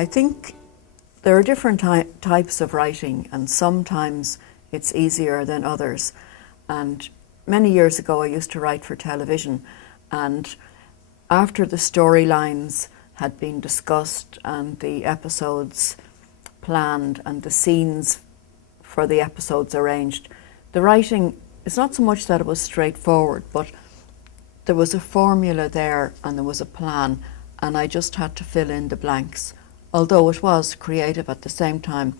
I think there are different types of writing, and sometimes it's easier than others. And many years ago I used to write for television, and after the storylines had been discussed and the episodes planned and the scenes for the episodes arranged, the writing, it's not so much that it was straightforward, but there was a formula there and there was a plan, and I just had to fill in the blanks, although it was creative at the same time.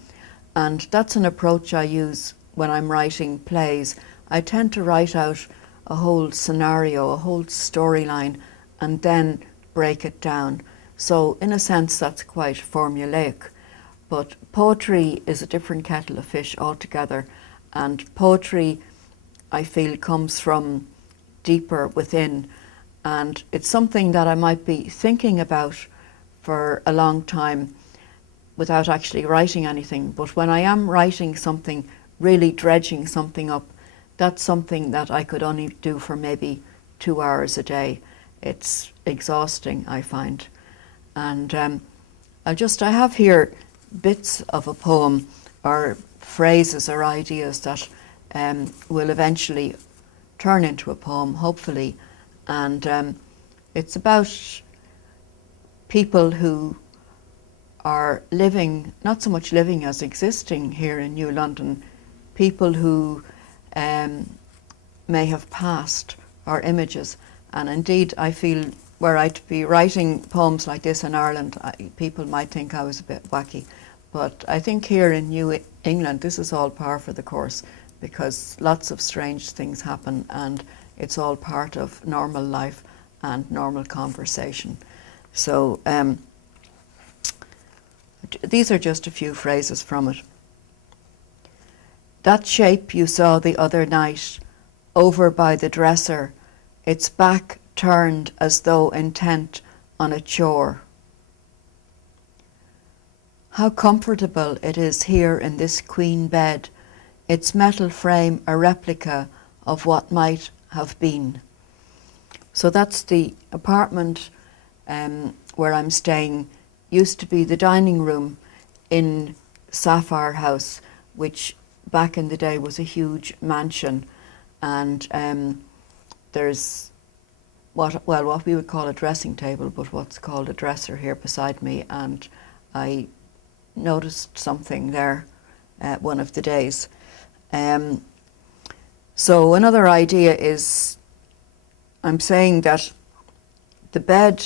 And that's an approach I use when I'm writing plays. I tend to write out a whole scenario, a whole storyline, and then break it down. So in a sense that's quite formulaic. But poetry is a different kettle of fish altogether, and poetry, I feel, comes from deeper within, and it's something that I might be thinking about for a long time without actually writing anything. But when I am writing something, really dredging something up, that's something that I could only do for maybe 2 hours a day. It's exhausting, I find. And I have here bits of a poem or phrases or ideas that will eventually turn into a poem, hopefully. And it's about people who are living, not so much living as existing here in New London, people who may have passed, or images. And indeed I feel, were I to be writing poems like this in Ireland, people might think I was a bit wacky. But I think here in New England this is all par for the course, because lots of strange things happen and it's all part of normal life and normal conversation. So these are just a few phrases from it. That shape you saw the other night over by the dresser, its back turned as though intent on a chore. How comfortable it is here in this queen bed, its metal frame a replica of what might have been. So that's the apartment where I'm staying. Used to be the dining room in Sapphire House, which back in the day was a huge mansion, and there's what we would call a dressing table, but what's called a dresser here beside me, and I noticed something there one of the days. So another idea is, I'm saying that the bed,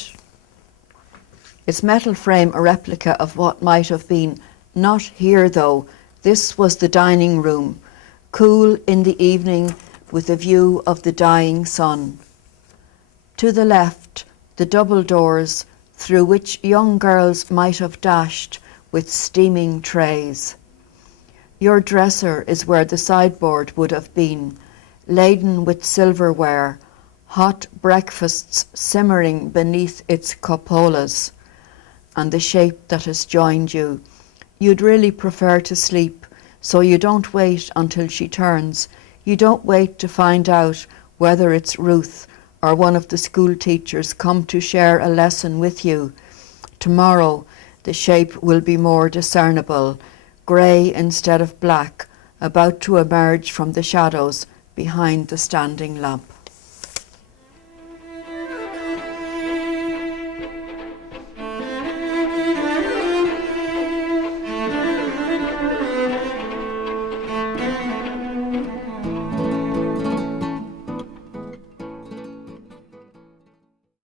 its metal frame a replica of what might have been, not here though. This was the dining room, cool in the evening with a view of the dying sun. To the left, the double doors through which young girls might have dashed with steaming trays. Your dresser is where the sideboard would have been, laden with silverware, hot breakfasts simmering beneath its cupolas, and the shape that has joined you. You'd really prefer to sleep, so you don't wait until she turns. You don't wait to find out whether it's Ruth or one of the school teachers come to share a lesson with you. Tomorrow the shape will be more discernible, grey instead of black, about to emerge from the shadows behind the standing lamp.